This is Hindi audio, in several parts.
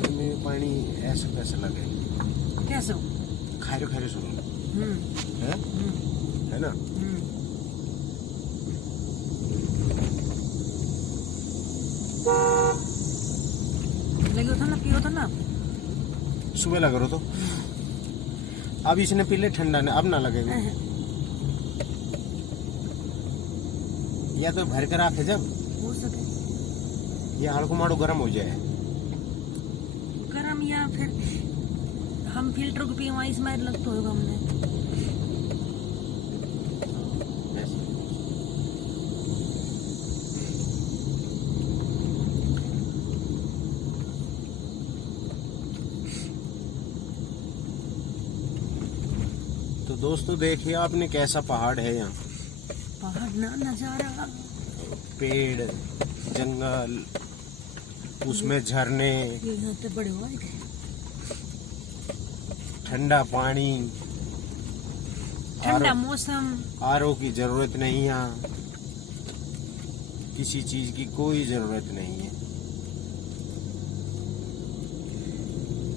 बाद में पानी ऐसा कैसे लगे? कैसे खारे खारे सुनो है ना? लगे था ना, पियो था ना सुबह लग रहा तो अब इसने पी ले, ठंडा ने अब ना लगेगा। या तो भर कर रखे जब हो सके ये हड़को माड़ो गर्म हो जाए गरम, या फिर हम फिल्टर को पिए वहाँ स्मेल लगता होगा हमने। तो दोस्तों देखिए आपने कैसा पहाड़ है यहाँ, पहाड़ ना नजारा, पेड़ जंगल, उसमें झरने, ये यहाँ तो बड़े हुआ है, ठंडा पानी, ठंडा मौसम, आरओ की जरूरत नहीं यहाँ, किसी चीज की कोई जरूरत नहीं है।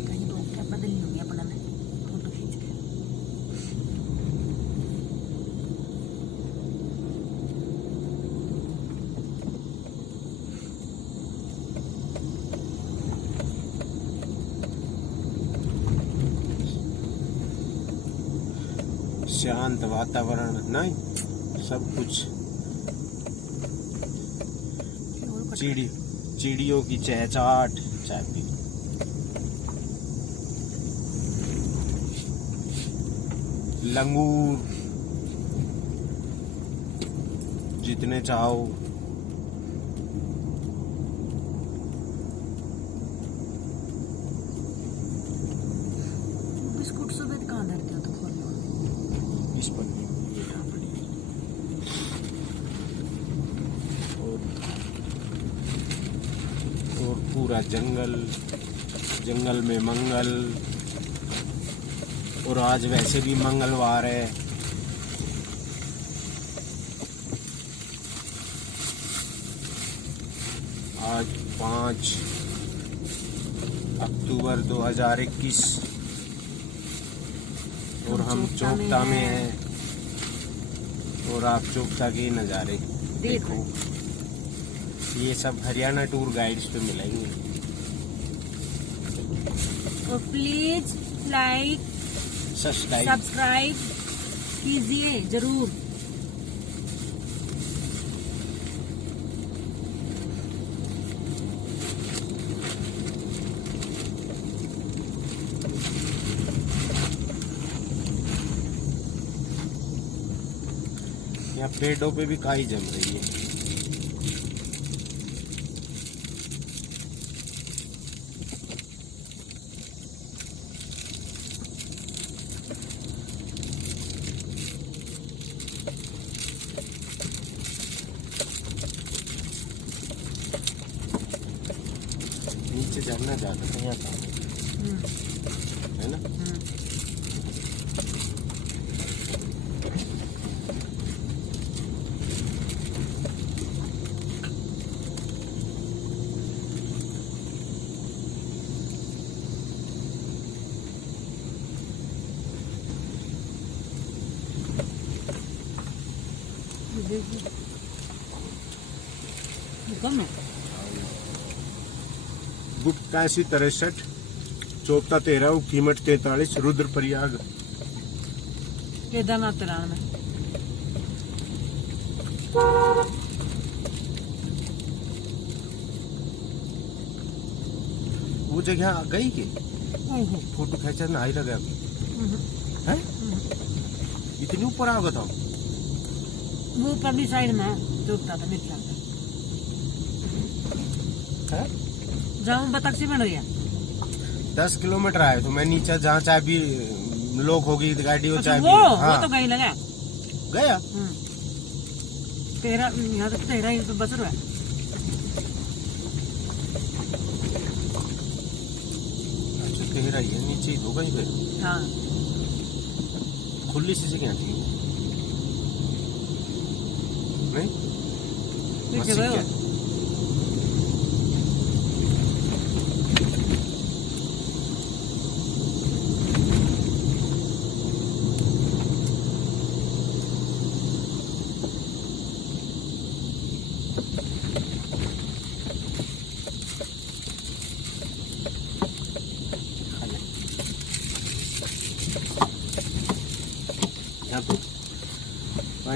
कहीं तो क्या बदल नहीं होगी अपना में फोटो खींच के। शांत वातावरण, नहीं सब कुछ, चिड़ियों की चहचहाट, चाय पी, लंगूर जितने चाहो, बिस्कुट सुबह कहाँ धरते हो तो खोल लो इस पर ये यहाँ पड़ी और पूरा जंगल, जंगल में मंगल, और आज वैसे भी मंगलवार है। आज 5 अक्टूबर 2021 और हम चोपता में हैं और आप चोपता के नज़ारे देखो। ये सब हरियाणा टूर गाइड्स पे मिलेंगे। तो प्लीज लाइक सब्सक्राइब कीजिए जरूर। यहाँ पेड़ों पे भी काई जम रही है। नीचे झरना जाता था यहाँ का, है ना? कम है। गुप्त 63, चोपता 13, कीमत 43, रुद्रप्रयाग केदारनाथ तिरान में। वो जगह गई कि फोटो खींचा ना, ही लगा है इतनी ऊपर आ गया था। वो परली साइड में चोपता था मिर्चा है। जाऊँ बतक्सी बन रही है 10 किलोमीटर आए तो मैं नीचे जहाँ चाय भी लोग होगी गाड़ी हो चाय भी। वो तो गई लगा गया 13 यहाँ तक 13 ही तो बच रहा है। अच्छा 13 ही है, नीचे ही तो गई फिर। हाँ खुली सी जगह थी नहीं पीछे मस्जिद गए हो? क्या?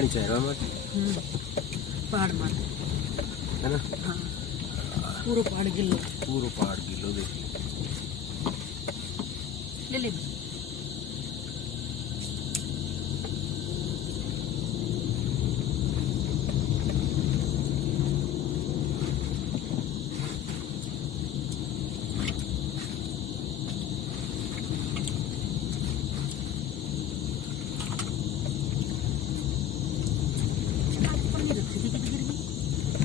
पानी चाहिए मत पहाड़ मार है ना। हाँ पूरा पहाड़ गिल्लो पूरा पहाड़ गिलो देखिए। ले ले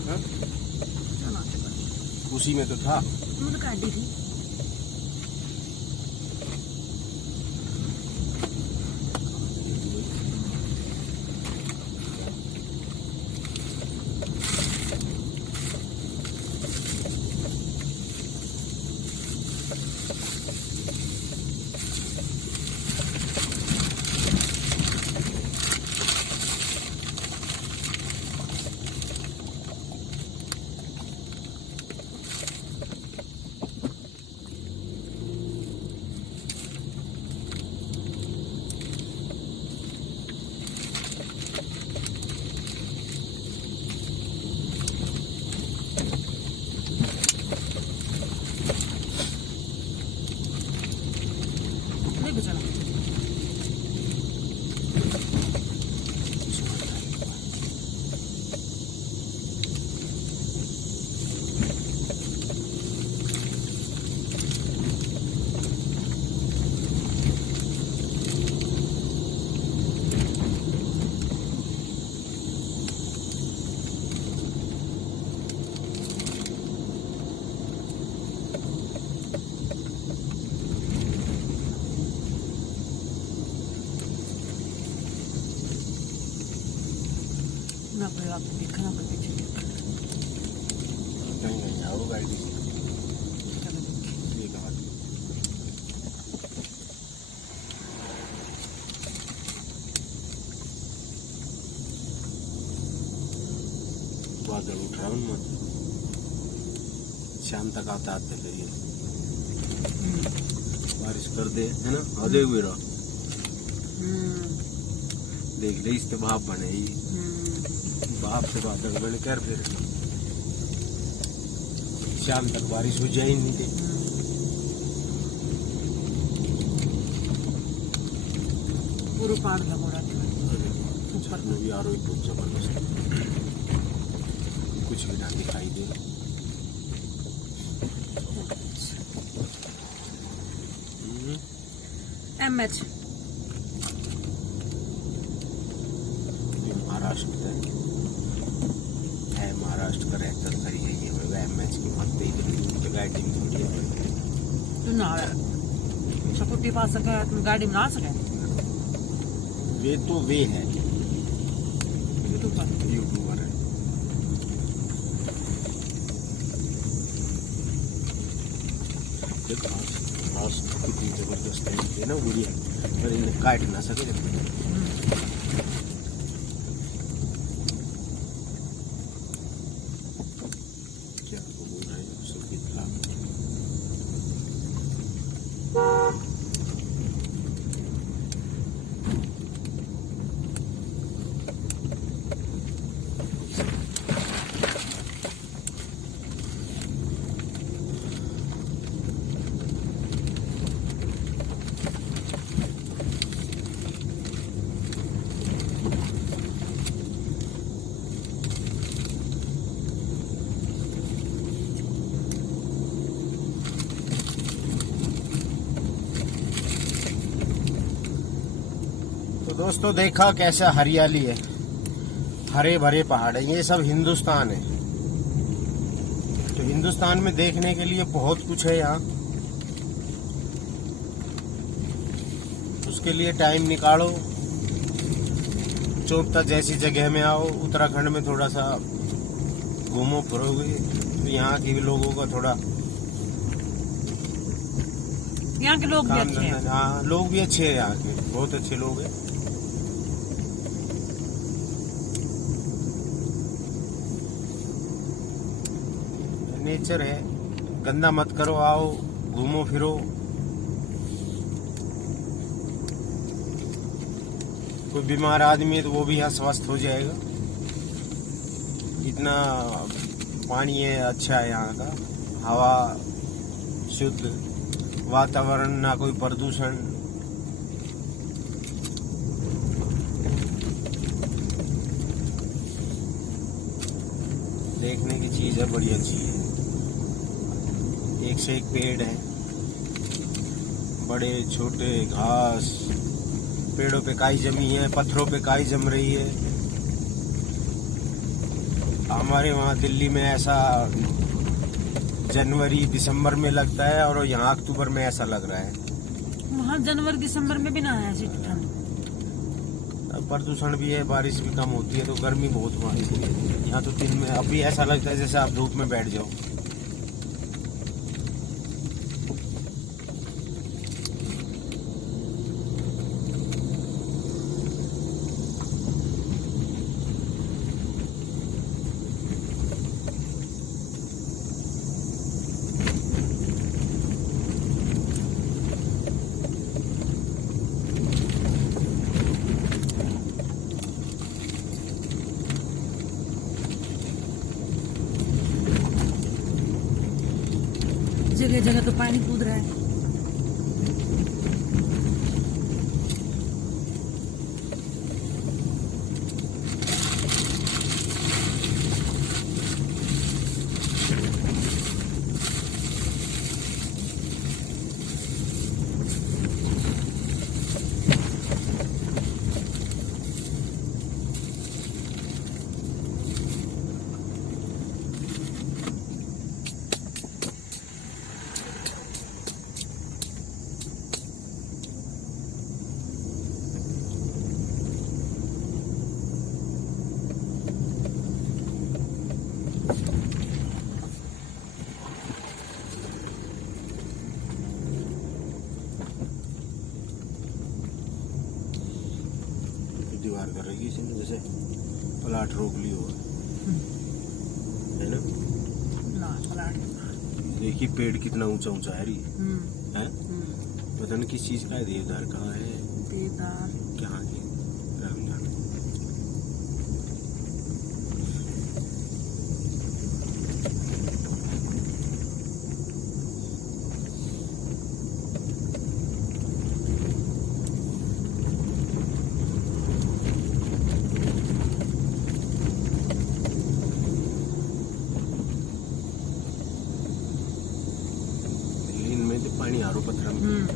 हाँ? उसी में तो था। मुझे काट दी थी। बेचारा ना पड़ेगा आपको दिखना पड़ेगा नहीं आओ गाड़ी बादल उठ रहा हूँ शाम तक आता आते लगे बारिश कर दे है ना। अदे हुए रहो देख ले इस भाप बने बाप से बादल बने कर फिर शाम तक बारिश हो जाए नहीं दे। पूरा पहाड़ लगा रहा ऊपर में भी आ रही बहुत जबरदस्त कुछ भी ना दिखाई दे। MH महाराष्ट्र है महाराष्ट्र का रहता खरी है ये MH की मत गाड़ी में थोड़ी है तो ना सकुटी पास सके गाड़ी में ना सके वे तो वे है यूट्यूबर यूट्यूबर है। घास कितनी जबरदस्त है ना बुढ़िया पर इन्हें काट ना सके जब क्या बोल रहे हैं सब कितना तो दोस्तों देखा कैसा हरियाली है हरे भरे पहाड़ है। ये सब हिंदुस्तान है। तो हिंदुस्तान में देखने के लिए बहुत कुछ है यहाँ। उसके लिए टाइम निकालो चोपता जैसी जगह में आओ उत्तराखंड में थोड़ा सा घूमो फिरोगे तो यहाँ के लोगों का थोड़ा यहाँ के लोग भी अच्छे हैं। हाँ लोग भी अच्छे हैं यहाँ के बहुत अच्छे लोग हैं। नेचर है गंदा मत करो आओ घूमो फिरो। कोई बीमार आदमी है तो वो भी यहाँ स्वस्थ हो जाएगा। इतना पानी है, अच्छा है यहाँ का, हवा शुद्ध, वातावरण, ना कोई प्रदूषण। देखने की चीज है, बड़ी अच्छी है। एक से एक पेड़ है, बड़े छोटे घास, पेड़ों पे काई जमी है, पत्थरों पे काई जम रही है। हमारे वहाँ दिल्ली में ऐसा जनवरी दिसंबर में लगता है और यहाँ अक्टूबर में ऐसा लग रहा है। वहाँ जनवरी दिसंबर में भी ना है ऐसी ठंड। प्रदूषण भी है, बारिश भी कम होती है, तो गर्मी बहुत वहाँ इसलिए। यहाँ तो दिन में अभी ऐसा लगता है जैसे आप धूप में बैठ जाओ। जगह जगह तो पानी कूद रहा है। दीवार कर रही है इसमें, जैसे प्लाट रोक ली हो, है ना? ना प्लाट देखिए पेड़ कितना ऊंचा ऊंचा है, हम्म है? पता नहीं किस चीज का है, देवदार का है, देवदार क्या है? पानी आरो पत्थर में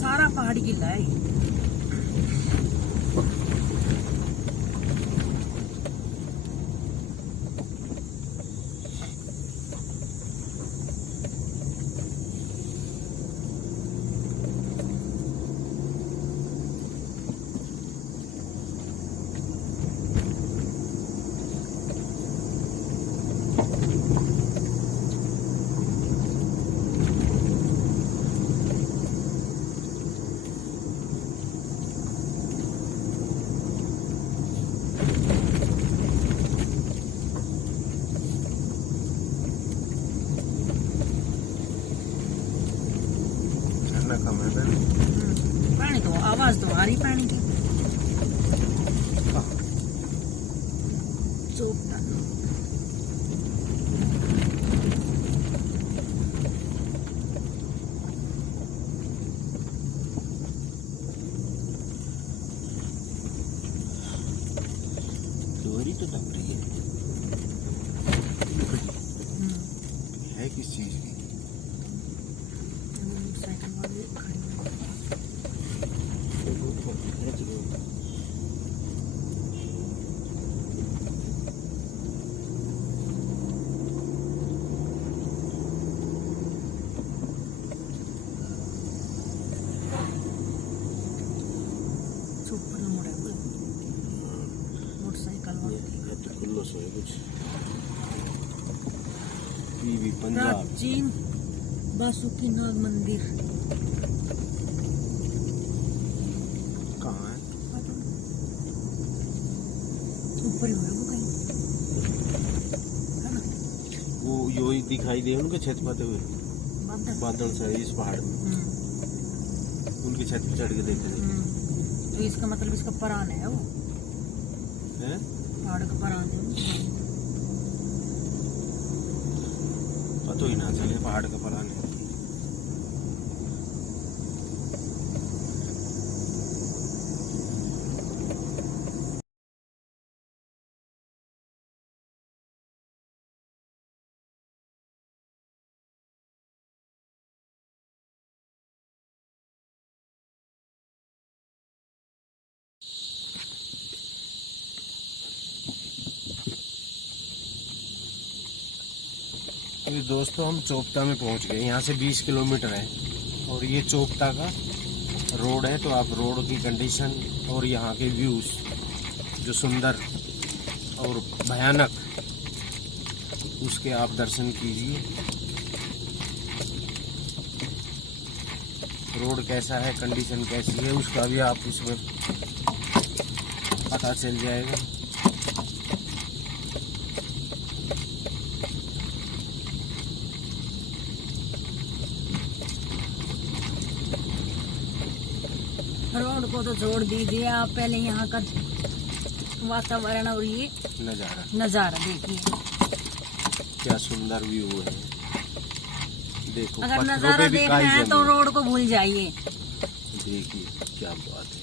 सारा पहाड़ी किला है। कम है पानी तो आवाज तो आ रही पानी की। चोपटा डोरी तो दब रही है किस चीज की? साइकिल वाली खड़ी मोटरसाइकिल खुल्लो सो है कुछ। पीवी पंजाब प्राचीन बासुकीनाथ मंदिर कहाँ है? ऊपर ही है वो कहीं, है ना? वो यो ही दिखाई दे उनके छत पाते हुए बादल बादल से इस पहाड़ में। उनकी छत पे चढ़ के देखे थे। तो इसका मतलब इसका परान है वो, हैं? पहाड़ का परान है। पता ही ना चले पहाड़ का परान है। ये दोस्तों हम चोपता में पहुंच गए। यहाँ से 20 किलोमीटर है और ये चोपता का रोड है। तो आप रोड की कंडीशन और यहाँ के व्यूज जो सुंदर और भयानक, उसके आप दर्शन कीजिए। रोड कैसा है, कंडीशन कैसी है, उसका भी आप इसमें पता चल जाएगा। रोड को तो छोड़ दीजिए आप, पहले यहाँ का वातावरण और ये नजारा देखिए, क्या सुंदर व्यू है। देखो अगर पत्थरों नजारा पे भी देखना काई है जमी तो रोड को भूल जाइए। देखिए क्या बात है।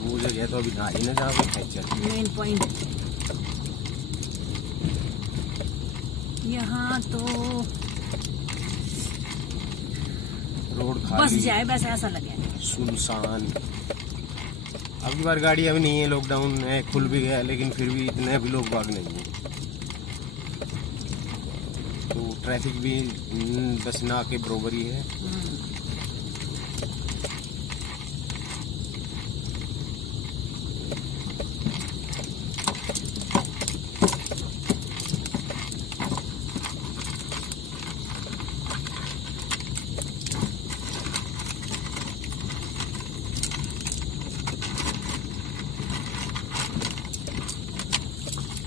वो जगह तो अभी नहा ही ना जाओगे खैचर। मेन पॉइंट यहाँ तो रोड बस खाली जाए, बस ऐसा लगे। सुनसान। अब की बार गाड़ी अभी नहीं है, लॉकडाउन है, खुल भी गया, लेकिन फिर भी इतने भी लोग बाग नहीं है। तो ट्रैफिक भी बस ना के बराबर ही है।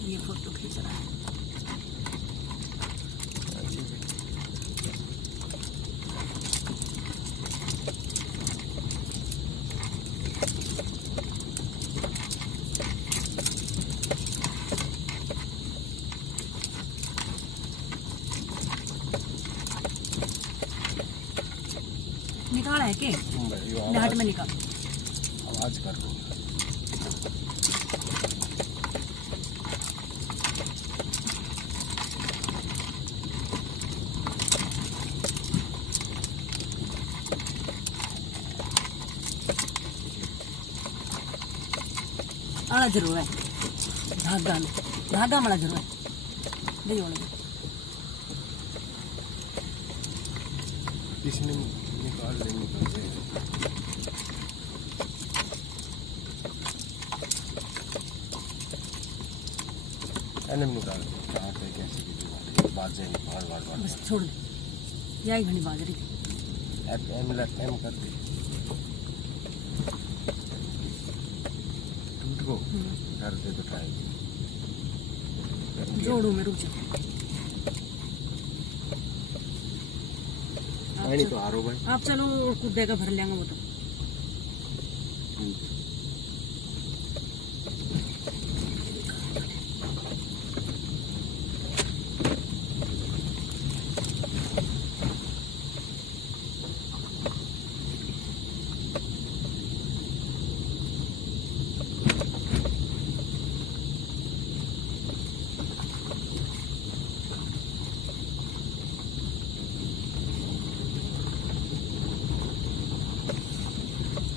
ये फोटो खींच रहा है। निकाला है के घाट में निकाल। आवाज कर लो। आना जरूर है, धागा मारा जरूर है। देखिए वाला इसने निकाल लेंगे कैसे। निकाल कहाँ पे कैसे की बात जाएंगे बार बार बार। बस छोड़ दे, यही घनी बाजरी थी। एम कर दे टूट को कर दे तो ट्राई जोड़ू में रुक जा। नहीं तो आरो भाई आप चलो कुद्दे का भर लेंगे वो तो।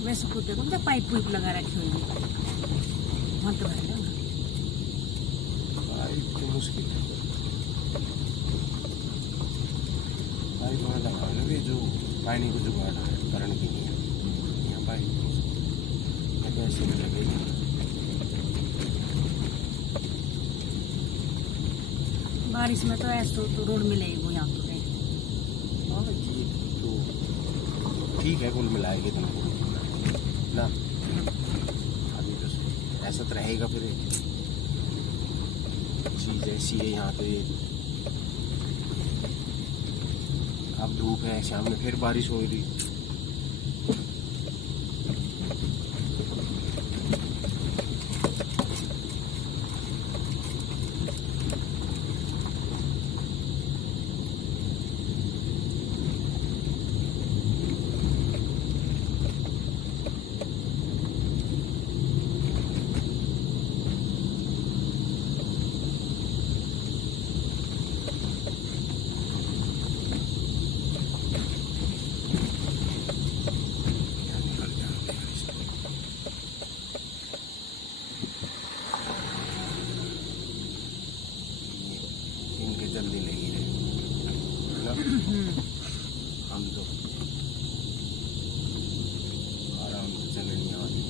वैसे कुत्ते को पाइप पुइप लगा रखी हुई है वहाँ तो भर लेंगे। पाइप तो मुश्किल है। पाइप वहाँ लगाना भी जो पानी को जुगाड़ है करंट के लिए। यहाँ पाइप ऐसे भी लगेगी। बारिश में तो ऐसा तो रोड मिलेगी वो यहाँ तो नहीं। हाँ ये तो ठीक है, कुल मिलाएंगे तुमको ना। अभी तो ऐसा तो रहेगा। फिर चीज ऐसी है यहाँ तो, ये अब धूप है, शाम में फिर बारिश हो रही। जल्दी लगी रहे है ना। हम तो आराम से चले नहीं आ रही।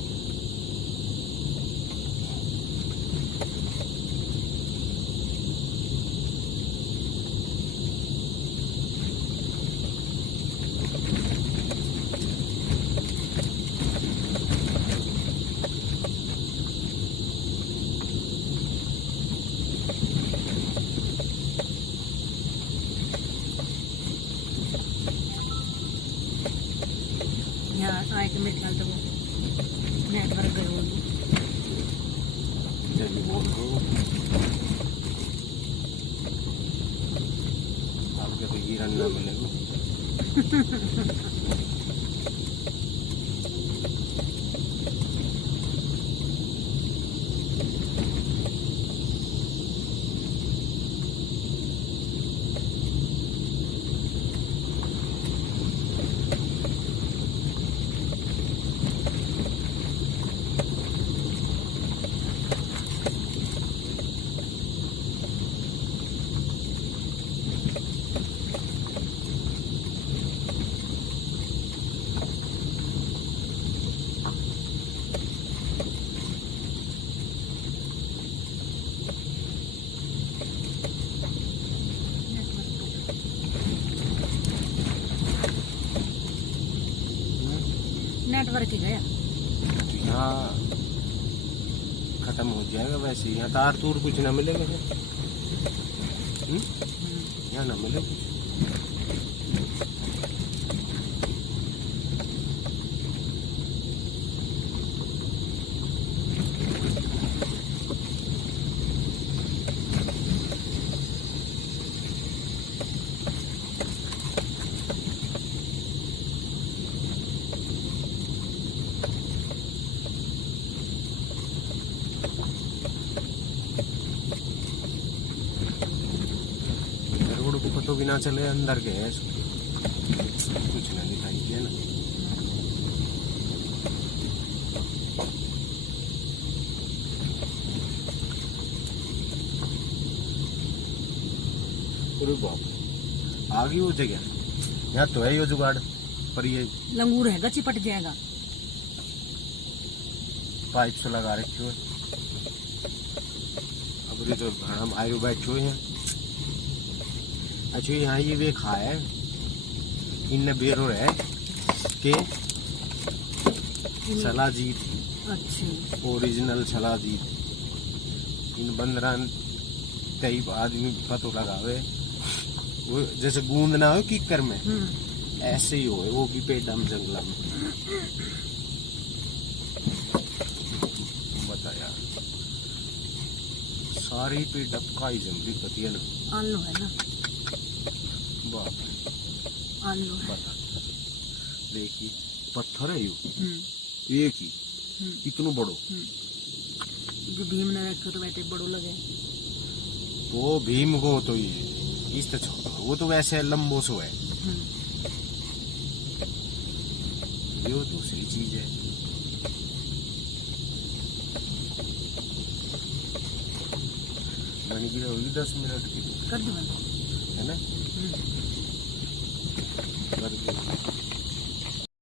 यहाँ आए तो मेरे ख्याल से वो नेटवर्क गए होंगे। जब भी बोल रहा हूँ आपके तो हिरन ना मिलेगा। नेटवर्क ही गया। यहाँ खत्म हो जाएगा वैसे। यहाँ तार तूर कुछ ना मिलेगा फिर। यहाँ ना मिले कुछ। रोड को पतो भी ना चले अंदर गए कुछ ना दिखाई दिया ना। अरे बाप आगे वो जगह यहाँ तो है ये जुगाड़ पर ये लंगूर है चिपट जाएगा। पाइप से लगा रखे हुए। अब ये तो हम आयु बैठे हुए हैं। अच्छा यहाँ ये वे खा है इन बेरो है के छलाजीत। अच्छा ओरिजिनल छलाजीत इन बंदरान कई आदमी पतो लगावे वो जैसे गूंद ना हो कीकर में ऐसे ही हो वो भी पेडम जंगला में। बता यार सारी पेडम का ही जंगली पति है ना। आलू है ना बाप आलू है। पता देखिए पत्थर है यू एक ही इतनो बड़ो जो भीम ने रखे तो बैठे बड़ो लगे। वो भीम को तो ये इस तो छोटा वो तो वैसे लंबो सो है। ये वो दूसरी चीज है। मैंने की होगी 10 मिनट की कर दो है ना कर दो।